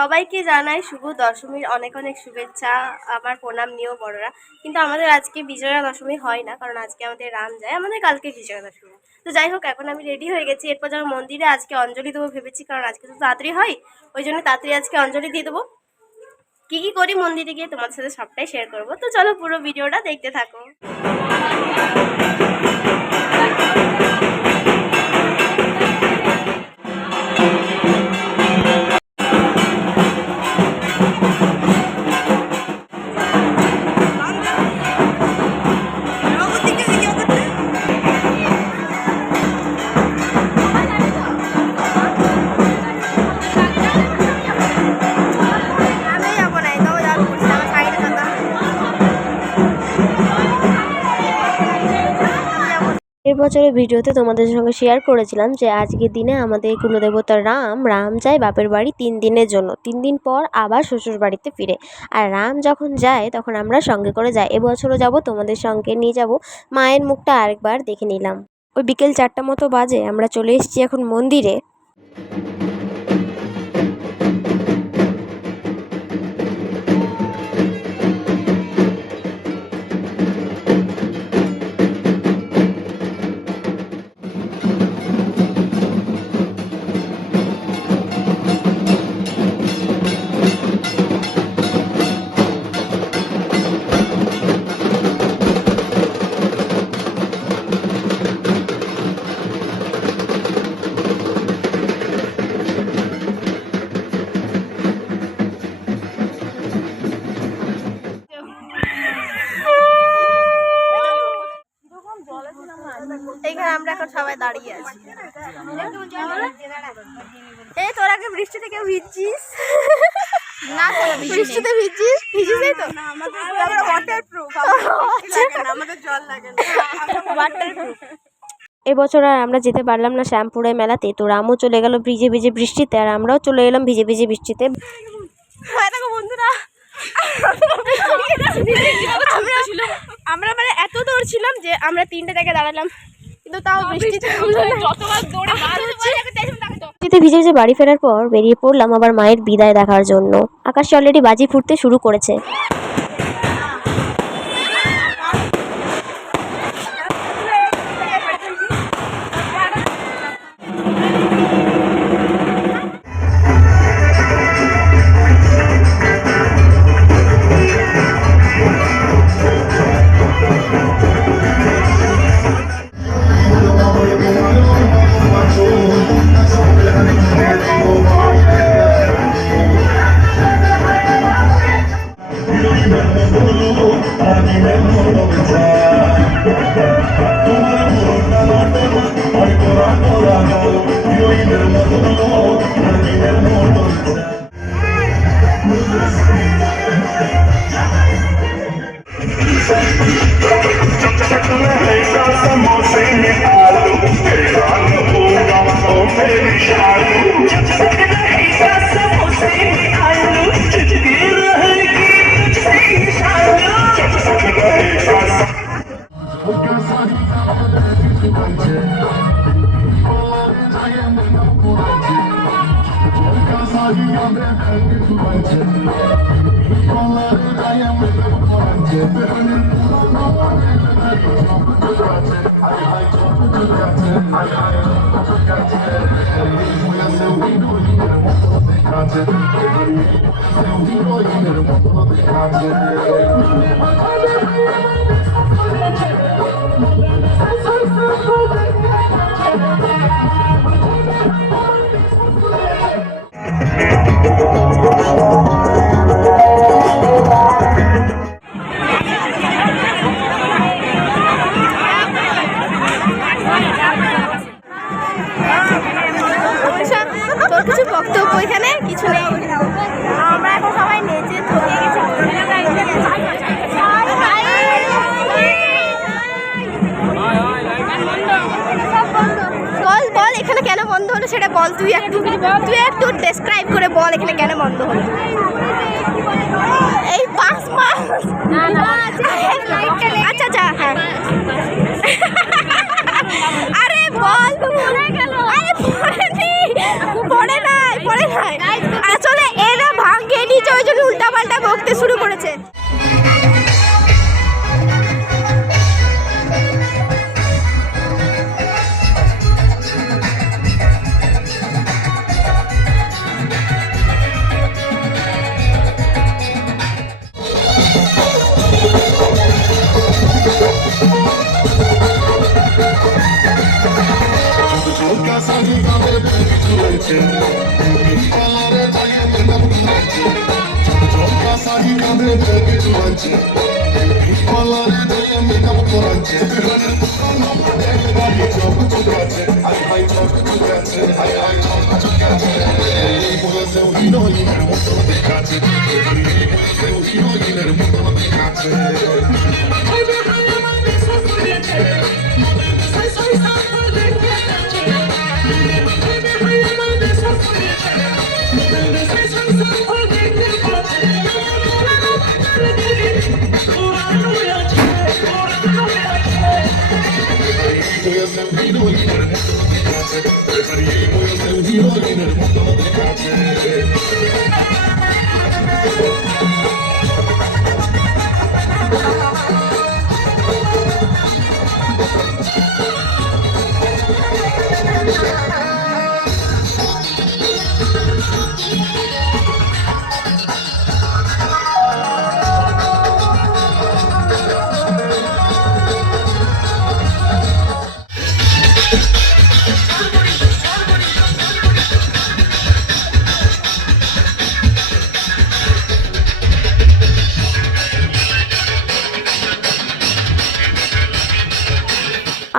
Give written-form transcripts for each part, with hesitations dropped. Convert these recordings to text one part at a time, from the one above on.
সবাইকে জানাই শুভ দশমীর অনেক অনেক শুভেচ্ছা, আমার প্রণাম নিয়েও বড়রা। কিন্তু আমাদের আজকে বিজয়া দশমী হয় না, কারণ আজকে আমাদের রাম যায়, আমাদের কালকে বিজয়া দশমী। তো যাই হোক, এখন আমি রেডি হয়ে গেছি। এরপর যাবো মন্দিরে, আজকে অঞ্জলি দেবো ভেবেছি, কারণ আজকে তো তাড়াতাড়ি হয়, ওই জন্য তাড়াতাড়ি আজকে অঞ্জলি দিয়ে দেবো। কী কী করি মন্দিরে গিয়ে তোমার সাথে সবটাই শেয়ার করবো। তো চলো পুরো ভিডিওটা দেখতে থাকো। এর বছরের ভিডিওতে তোমাদের সঙ্গে শেয়ার করেছিলাম যে আজকের দিনে আমাদের কুলদেবতা রাম যায় বাপের বাড়ি 3 দিনের জন্য। 3 দিন পর আবার শ্বশুর বাড়িতে ফিরে। আর রাম যখন যায় তখন আমরা সঙ্গে করে যাই। এবছরও যাব, তোমাদের সঙ্গে নিয়ে যাব। মায়ের মুখটা আরেকবার দেখে নিলাম। ওই বিকেল 4টা মতো বাজে, আমরা চলে এসেছি এখন মন্দিরে। এইখানে আমরা এখন সবাই দাঁড়িয়ে আছি। এই তোরা কি বৃষ্টি থেকে ভিজছিস? না, বৃষ্টিতে ভিজছিস? ভিজিসই তো? আমরা ওয়াটারপ্রুফ, আমাদের জল লাগে না, ওয়াটারপ্রুফ। এবছর আর আমরা যেতে পারলাম না শ্যামপুরের মেলাতে। তো রামও চলে গেল ভিজে ভিজে বৃষ্টিতে, আর আমরাও চলে এলাম ভিজে ভিজে বৃষ্টিতে। দেখো বন্ধুরা, আমরা মানে এত দৌড় ছিলাম যে আমরা 3টে জায়গায় দাঁড়ালাম, কিন্তু তাও বৃষ্টিতে ভিজে ভিজে বাড়ি ফেরার পর বেরিয়ে পড়লাম আবার মায়ের বিদায় দেখার জন্য। আকাশে অলরেডি বাজি ফুটতে শুরু করেছে। তোর কিছু বক্তব্য এখানে কিছু নেই, আমরা এখন সবাই নেচে থকে গেছি। বল এখানে কেন বন্ধ হলো সেটা বল, তুই একটু ডেসক্রাইব করে বল এখানে কেন বন্ধ হলো। এই 5 মাস আচ্ছা আচ্ছা হ্যাঁ আরে বল, আরে পড়ে নাই আসলে এরা করতে শুরু করেছে।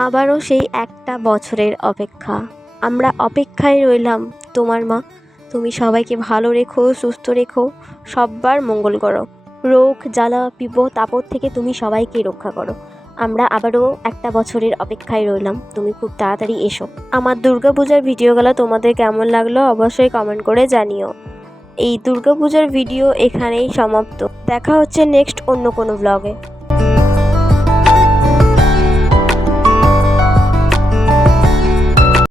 আবারও সেই একটা বছরের অপেক্ষা। আমরা অপেক্ষায় রইলাম তোমার মা। তুমি সবাইকে ভালো রেখো, সুস্থ রেখো, সব্বার মঙ্গল করো। রোগ জ্বালা বিপদ আপদ থেকে তুমি সবাইকে রক্ষা করো। আমরা আবারও একটা বছরের অপেক্ষায় রইলাম, তুমি খুব তাড়াতাড়ি এসো। আমার দুর্গাপূজার ভিডিওগুলো তোমাদের কেমন লাগলো অবশ্যই কমেন্ট করে জানিও। এই দুর্গাপূজার ভিডিও এখানেই সমাপ্ত। দেখা হচ্ছে নেক্সট অন্য কোনো ব্লগে।